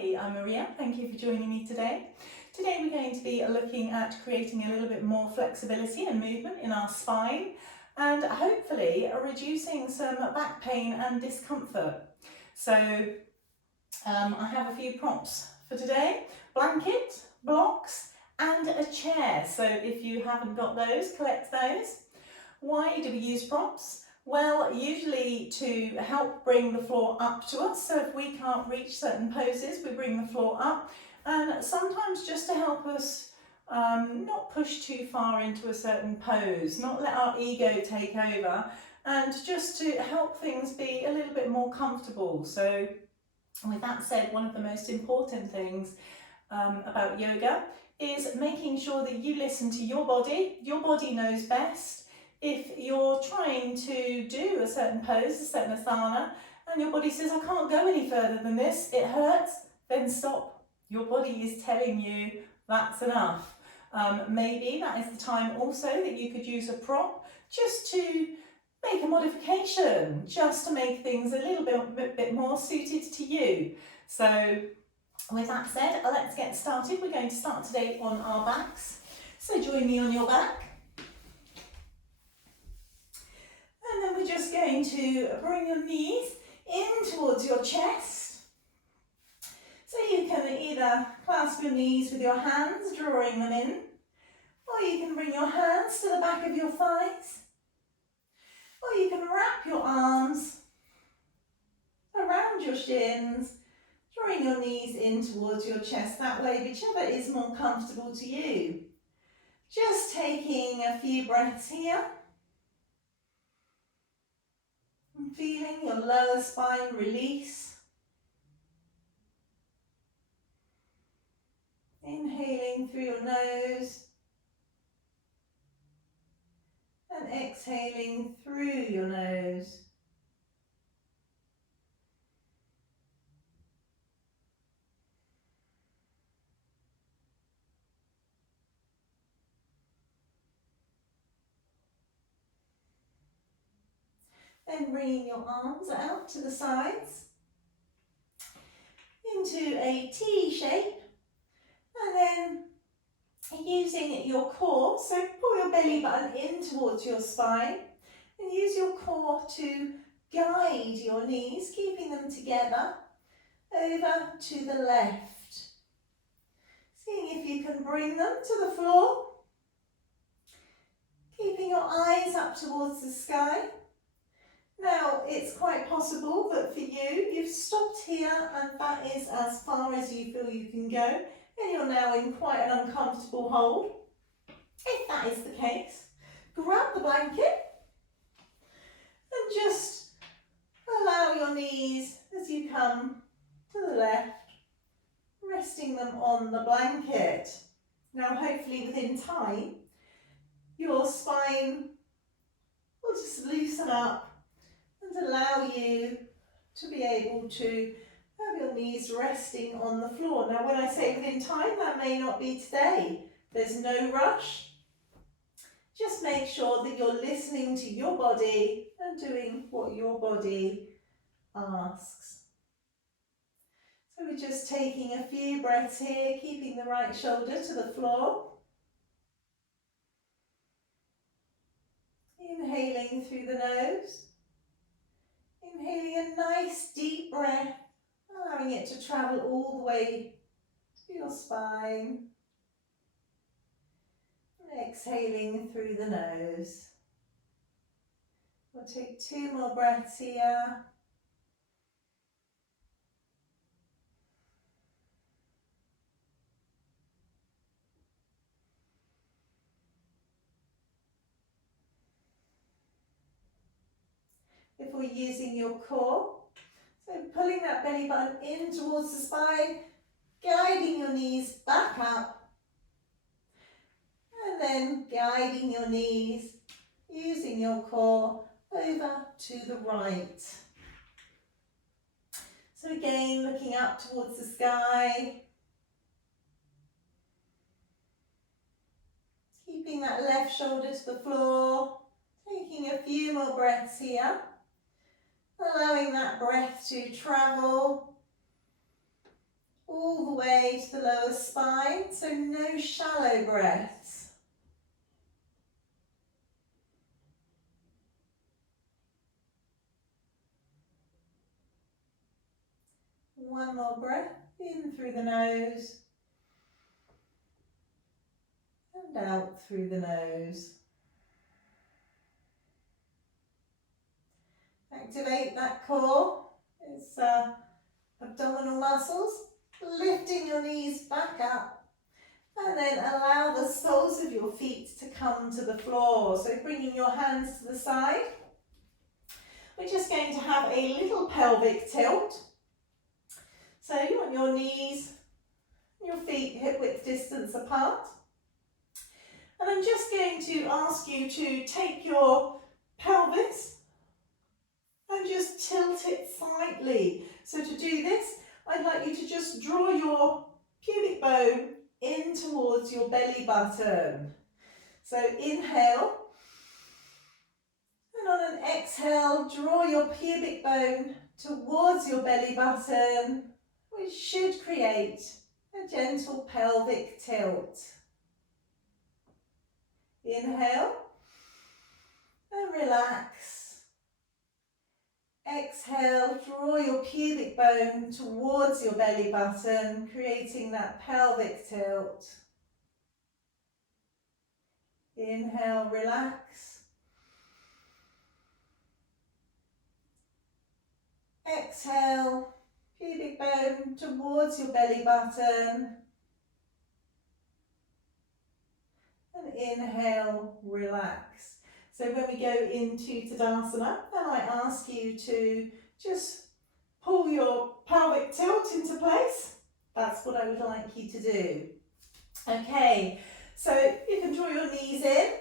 Hi, I'm Maria. Thank you for joining me today. Today we're going to be looking at creating a little bit more flexibility and movement in our spine and hopefully reducing some back pain and discomfort. So I have a few prompts for today: blanket, blocks and a chair. So if you haven't got those, collect those. Why do we use props? Well, usually to help bring the floor up to us. So if we can't reach certain poses, we bring the floor up. And sometimes just to help us not push too far into a certain pose, not let our ego take over, and just to help things be a little bit more comfortable. So with that said, one of the most important things about yoga is making sure that you listen to your body. Your body knows best. If you're trying to do a certain pose, a certain asana, and your body says, I can't go any further than this, it hurts, then stop. Your body is telling you that's enough. Maybe that is the time also that you could use a prop just to make a modification, just to make things a little bit more suited to you. So with that said, let's get started. We're going to start today on our backs. So join me on your back. And then we're just going to bring your knees in towards your chest. So you can either clasp your knees with your hands, drawing them in, or you can bring your hands to the back of your thighs, or you can wrap your arms around your shins, drawing your knees in towards your chest that way, whichever is more comfortable to you. Just taking a few breaths here. And feeling your lower spine release. Inhaling through your nose and exhaling through your nose. Then bringing your arms out to the sides into a T shape, and then using your core, so pull your belly button in towards your spine and use your core to guide your knees, keeping them together, over to the left. Seeing if you can bring them to the floor, keeping your eyes up towards the sky. Now, it's quite possible that for you, you've stopped here and that is as far as you feel you can go, and you're now in quite an uncomfortable hold. If that is the case, grab the blanket and just allow your knees as you come to the left, resting them on the blanket. Now, hopefully within time, your spine will just loosen up and allow you to be able to have your knees resting on the floor. Now, when I say within time, that may not be today. There's no rush. Just make sure that you're listening to your body and doing what your body asks. So we're just taking a few breaths here, keeping the right shoulder to the floor. Inhaling through the nose. Inhaling a nice deep breath, allowing it to travel all the way to your spine. And exhaling through the nose. We'll take 2 more breaths here. Before using your core, so pulling that belly button in towards the spine, guiding your knees back up, and then guiding your knees, using your core, over to the right. So again, looking up towards the sky, keeping that left shoulder to the floor, taking a few more breaths here. Allowing that breath to travel way to the lower spine, so no shallow breaths. One more breath, in through the nose and out through the nose. Activate that core. It's abdominal muscles. Lifting your knees back up. And then allow the soles of your feet to come to the floor. So bringing your hands to the side. We're just going to have a little pelvic tilt. So you want your knees, your feet hip width distance apart. And I'm just going to ask you to take your pelvis and just tilt it slightly. So to do this, I'd like you to just draw your pubic bone in towards your belly button. So inhale, and on an exhale, draw your pubic bone towards your belly button, which should create a gentle pelvic tilt. Inhale and relax. Exhale, draw your pubic bone towards your belly button, creating that pelvic tilt. Inhale, relax. Exhale, pubic bone towards your belly button. And inhale, relax. So when we go into Tadasana, then I ask you to just pull your pelvic tilt into place. That's what I would like you to do. Okay, so you can draw your knees in.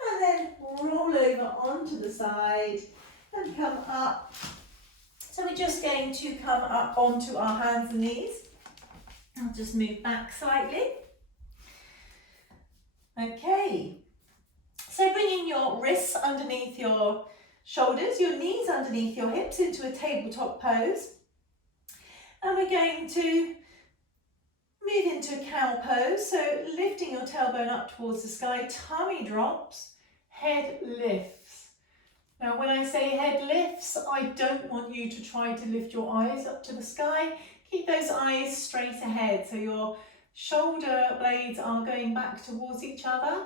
And then roll over onto the side and come up. So we're just going to come up onto our hands and knees. I'll just move back slightly. Okay. So bringing your wrists underneath your shoulders, your knees underneath your hips into a tabletop pose. And we're going to move into a cow pose. So lifting your tailbone up towards the sky, tummy drops, head lifts. Now when I say head lifts, I don't want you to try to lift your eyes up to the sky. Keep those eyes straight ahead. So your shoulder blades are going back towards each other.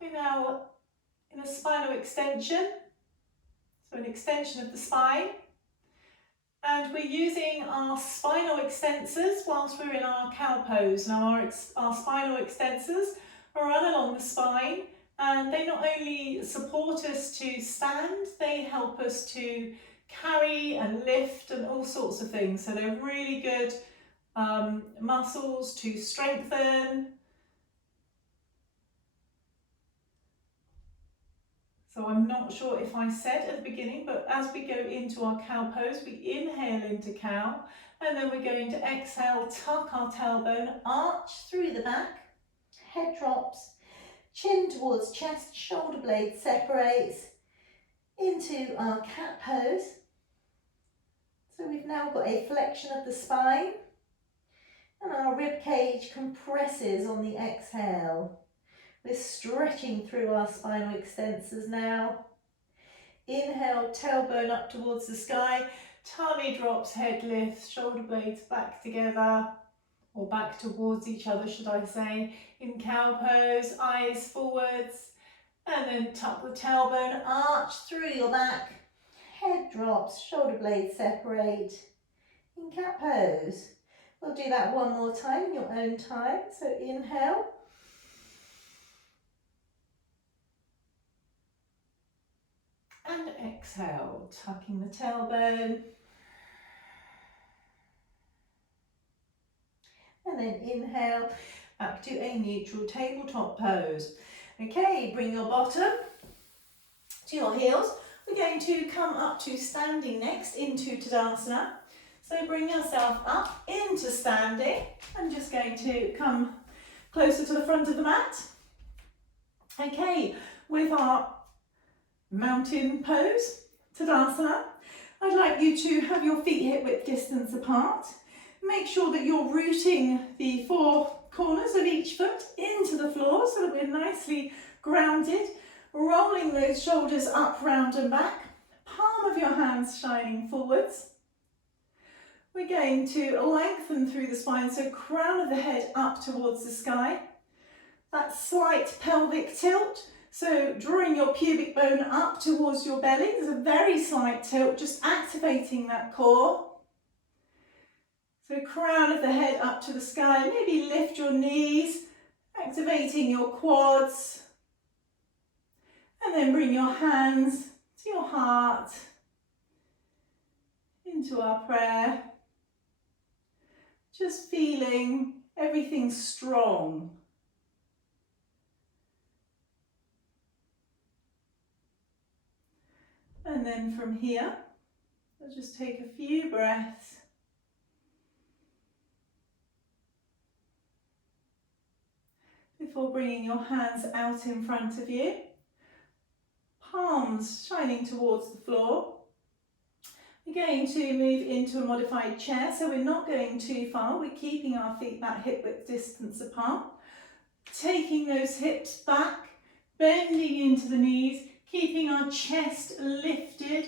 We're now in a spinal extension, so an extension of the spine, and we're using our spinal extensors whilst we're in our cow pose. Now our spinal extensors run along the spine, and they not only support us to stand, they help us to carry and lift and all sorts of things. So they're really good muscles to strengthen. So I'm not sure if I said at the beginning, but as we go into our cow pose, we inhale into cow, and then we're going to exhale, tuck our tailbone, arch through the back, head drops, chin towards chest, shoulder blades separates into our cat pose. So we've now got a flexion of the spine, and our rib cage compresses on the exhale. We're stretching through our spinal extensors now. Inhale, tailbone up towards the sky, tummy drops, head lifts, shoulder blades back together, or back towards each other, should I say. In cow pose, eyes forwards, and then tuck the tailbone, arch through your back, head drops, shoulder blades separate. In cat pose. We'll do that one more time in your own time. So inhale. And exhale, tucking the tailbone. And then inhale, back to a neutral tabletop pose. Okay, bring your bottom to your heels. We're going to come up to standing next into Tadasana. So bring yourself up into standing. I'm just going to come closer to the front of the mat. Okay, with our mountain pose, Tadasana, I'd like you to have your feet hip width distance apart. Make sure that you're rooting the four corners of each foot into the floor so that we're nicely grounded. Rolling those shoulders up, round and back. Palm of your hands shining forwards. We're going to lengthen through the spine, so crown of the head up towards the sky. That slight pelvic tilt. So drawing your pubic bone up towards your belly, there's a very slight tilt, just activating that core. So crown of the head up to the sky, maybe lift your knees, activating your quads. And then bring your hands to your heart, into our prayer. Just feeling everything strong. And then from here, we'll just take a few breaths. Before bringing your hands out in front of you. Palms shining towards the floor. We're going to move into a modified chair, so we're not going too far. We're keeping our feet that hip width distance apart. Taking those hips back, bending into the knees, keeping our chest lifted.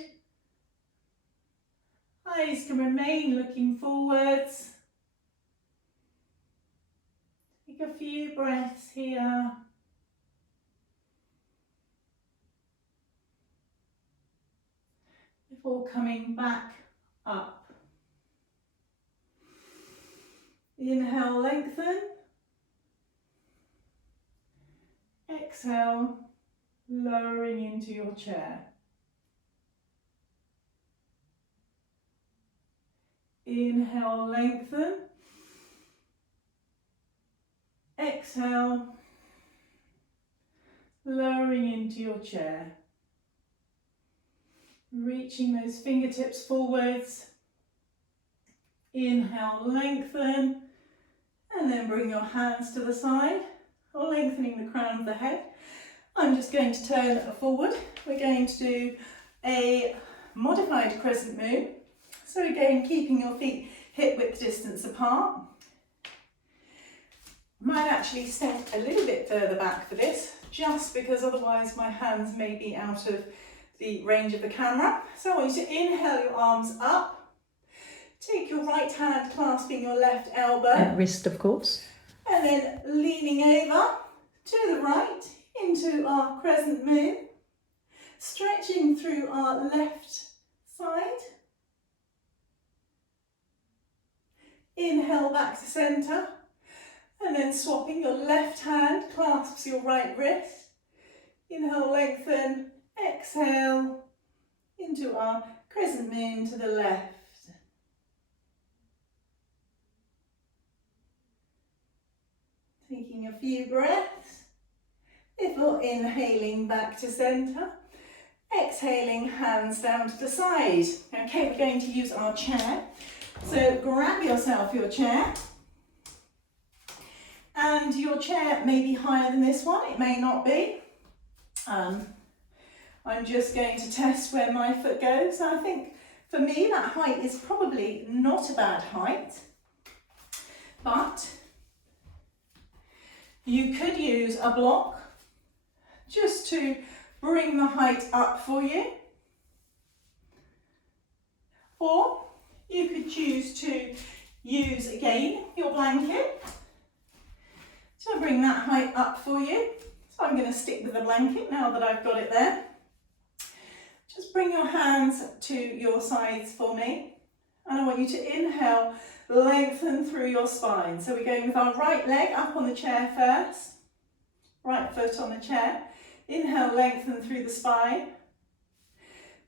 Eyes can remain looking forwards. Take a few breaths here. Before coming back up. Inhale, lengthen. Exhale, lowering into your chair. Inhale, lengthen. Exhale, lowering into your chair. Reaching those fingertips forwards. Inhale, lengthen. And then bring your hands to the side, lengthening the crown of the head. I'm just going to turn forward. We're going to do a modified crescent moon. So again, keeping your feet hip width distance apart. Might actually step a little bit further back for this, just because otherwise my hands may be out of the range of the camera. So I want you to inhale your arms up. Take your right hand clasping your left elbow. At wrist, of course. And then leaning over to the right into our crescent moon. Stretching through our left side. Inhale back to centre. And then swapping, your left hand clasps your right wrist. Inhale, lengthen. Exhale into our crescent moon to the left. Taking a few breaths before inhaling back to centre. Exhaling, hands down to the side. Okay, we're going to use our chair. So grab yourself your chair. And your chair may be higher than this one, it may not be. I'm just going to test where my foot goes. I think for me that height is probably not a bad height, but you could use a block just to bring the height up for you. Or you could choose to use again your blanket to bring that height up for you. So I'm going to stick with the blanket now that I've got it there. Just bring your hands to your sides for me. And I want you to inhale, lengthen through your spine. So we're going with our right leg up on the chair first. Right foot on the chair. Inhale, lengthen through the spine.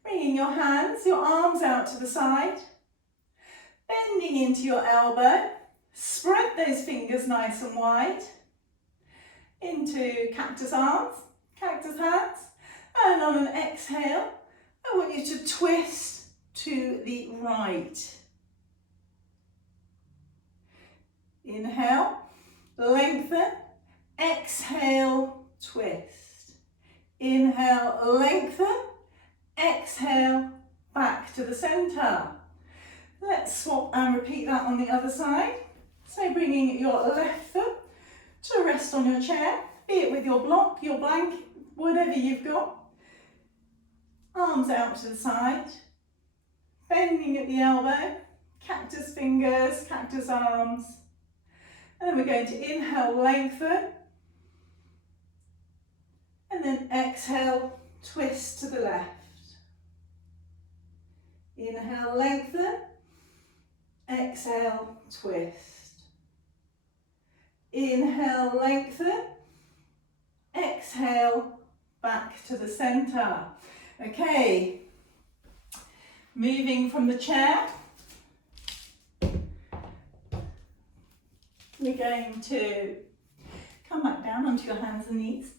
Bringing your hands, your arms out to the side. Bending into your elbow. Spread those fingers nice and wide. Into cactus arms, cactus hands. And on an exhale, I want you to twist to the right. Inhale, lengthen, exhale, twist. Inhale, lengthen, exhale, back to the centre. Let's swap and repeat that on the other side. So bringing your left foot to rest on your chair, be it with your block, your blanket, whatever you've got. Arms out to the side, bending at the elbow, cactus fingers, cactus arms. And then we're going to inhale, lengthen. And then exhale, twist to the left. Inhale, lengthen. Exhale, twist. Inhale, lengthen. Exhale, back to the centre. Okay, moving from the chair, we're going to come back down onto your hands and knees.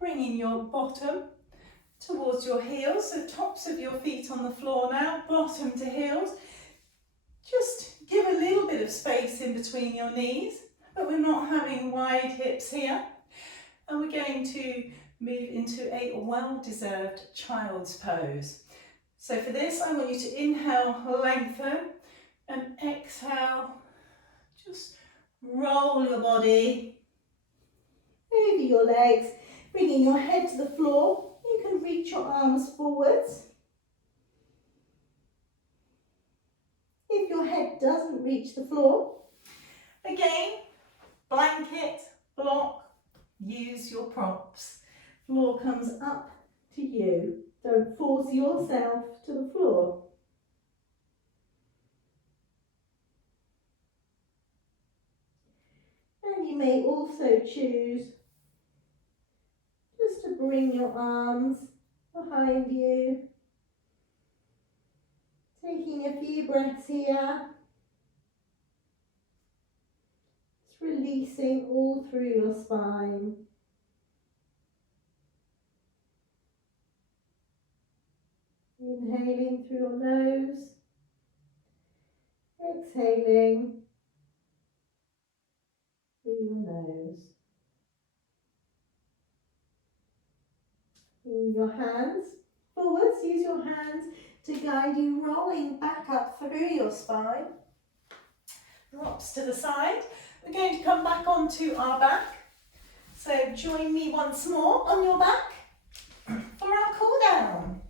Bringing your bottom towards your heels, so tops of your feet on the floor now, bottom to heels. Just give a little bit of space in between your knees, but we're not having wide hips here. And we're going to move into a well-deserved child's pose. So for this, I want you to inhale, lengthen, and exhale, just roll your body over your legs, bringing your head to the floor. You can reach your arms forwards. If your head doesn't reach the floor, again, blanket, block, use your props. Floor comes up to you. Don't force yourself to the floor. And you may also choose just to bring your arms behind you. Taking a few breaths here. Just releasing all through your spine. Inhaling through your nose. Exhaling through your nose. In your hands forwards, use your hands to guide you, rolling back up through your spine. Drops to the side. We're going to come back onto our back. So join me once more on your back for our cool down.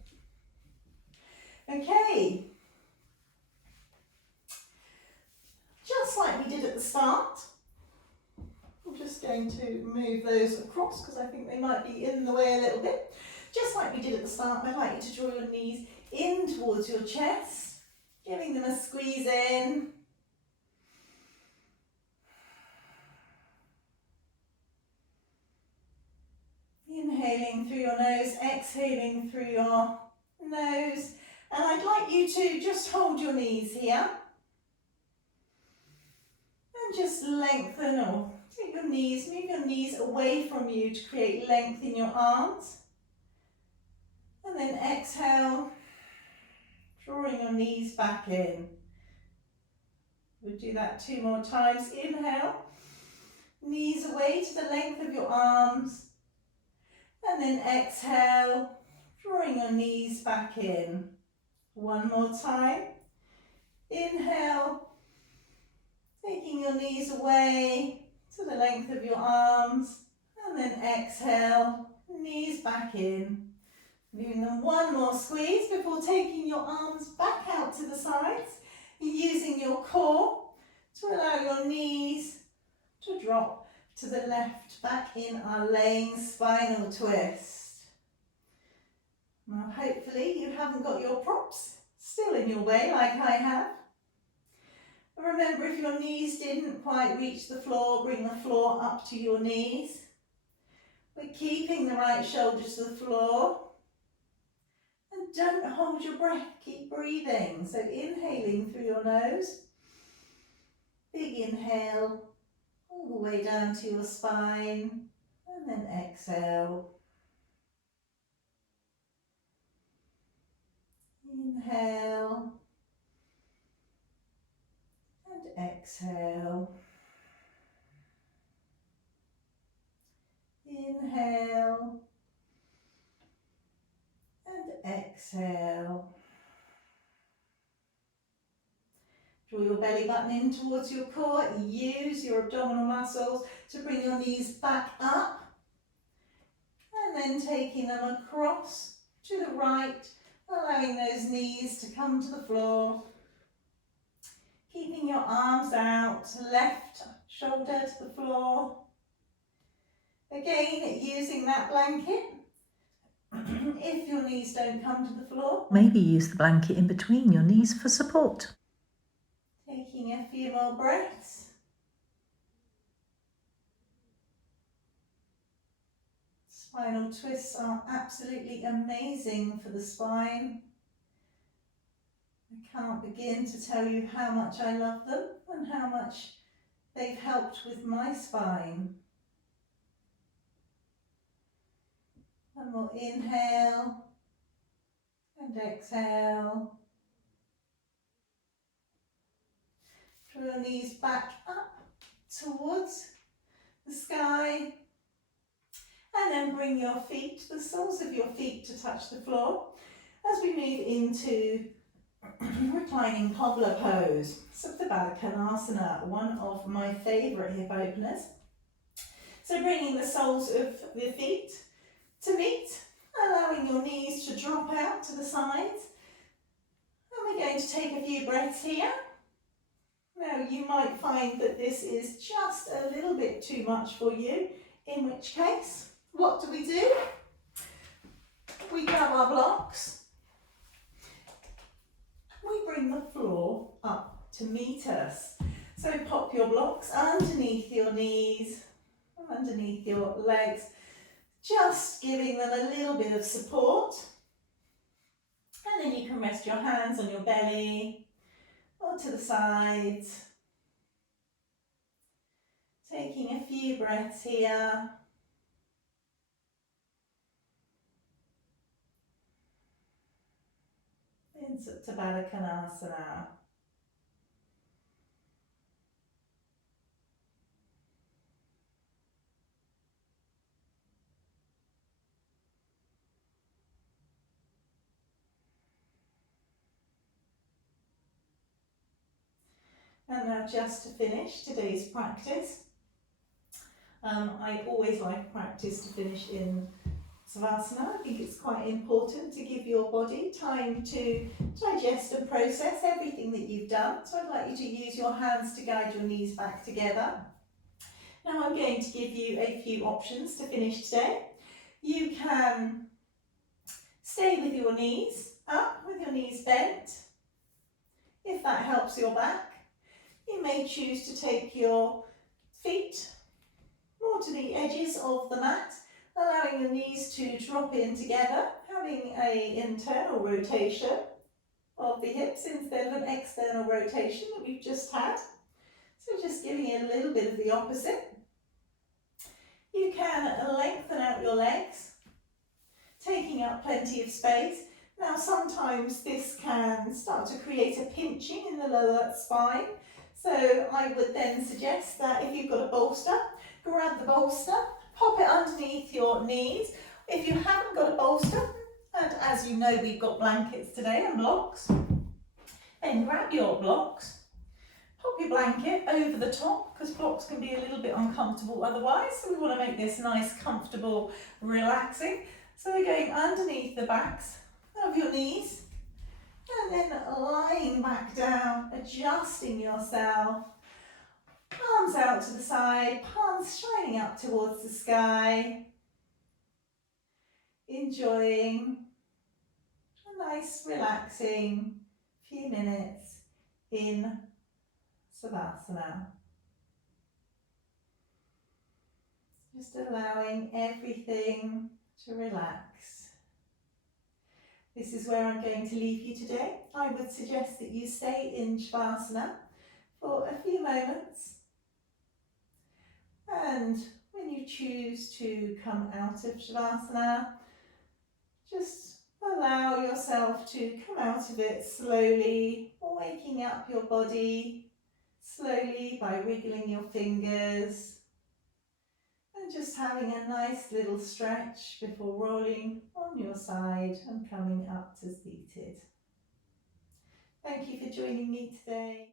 Okay. Just like we did at the start, I'm just going to move those across because I think they might be in the way a little bit. Just like we did at the start, I'd like you to draw your knees in towards your chest, giving them a squeeze in. Inhaling through your nose, exhaling through your nose. And I'd like you to just hold your knees here. And just lengthen or take your knees, move your knees away from you to create length in your arms. And then exhale, drawing your knees back in. We'll do that 2 more times. Inhale, knees away to the length of your arms. And then exhale, drawing your knees back in. 1 more time. Inhale, taking your knees away to the length of your arms. And then exhale, knees back in. Moving them 1 more squeeze before taking your arms back out to the sides. You're using your core to allow your knees to drop to the left, back in our laying spinal twist. Now hopefully you haven't got your props still in your way like I have. Remember, if your knees didn't quite reach the floor, bring the floor up to your knees. We're keeping the right shoulder to the floor. And don't hold your breath, keep breathing. So inhaling through your nose. Big inhale, all the way down to your spine. And then exhale. Inhale. And exhale. Inhale. exhale. Draw your belly button in towards your core. Use your abdominal muscles to bring your knees back up. And then taking them across to the right, allowing those knees to come to the floor. Keeping your arms out, left shoulder to the floor. Again, using that blanket. If your knees don't come to the floor, maybe use the blanket in between your knees for support. Taking a few more breaths. Spinal twists are absolutely amazing for the spine. I can't begin to tell you how much I love them and how much they've helped with my spine. And we'll inhale and exhale. Draw your knees back up towards the sky. And then bring your feet, the soles of your feet, to touch the floor as we move into reclining cobbler pose. Supta Baddha Konasana, one of my favourite hip openers. So bringing the soles of the feet to meet, allowing your knees to drop out to the sides. And we're going to take a few breaths here. Now you might find that this is just a little bit too much for you, in which case, what do? We grab our blocks. We bring the floor up to meet us. So pop your blocks underneath your knees, underneath your legs, just giving them a little bit of support. And then you can rest your hands on your belly or to the sides. Taking a few breaths here. In Supta Baddha Konasana. And now just to finish today's practice, I always like practice to finish in Savasana. I think it's quite important to give your body time to digest and process everything that you've done. So I'd like you to use your hands to guide your knees back together. Now I'm going to give you a few options to finish today. You can stay with your knees up, with your knees bent, if that helps your back. You may choose to take your feet more to the edges of the mat, allowing your knees to drop in together, having an internal rotation of the hips instead of an external rotation that we've just had. So just giving it a little bit of the opposite. You can lengthen out your legs, taking up plenty of space. Now sometimes this can start to create a pinching in the lower spine. So I would then suggest that if you've got a bolster, grab the bolster, pop it underneath your knees. If you haven't got a bolster, and as you know we've got blankets today and blocks, then grab your blocks, pop your blanket over the top, because blocks can be a little bit uncomfortable otherwise, so we want to make this nice, comfortable, relaxing. So we're going underneath the backs of your knees, and then lying back down, adjusting yourself. Palms out to the side, palms shining up towards the sky. Enjoying a nice, relaxing few minutes in Savasana. Just allowing everything to relax. This is where I'm going to leave you today. I would suggest that you stay in Shavasana for a few moments. And when you choose to come out of Shavasana, just allow yourself to come out of it slowly, waking up your body slowly by wiggling your fingers. And And just having a nice little stretch before rolling on your side and coming up to seated. Thank you for joining me today.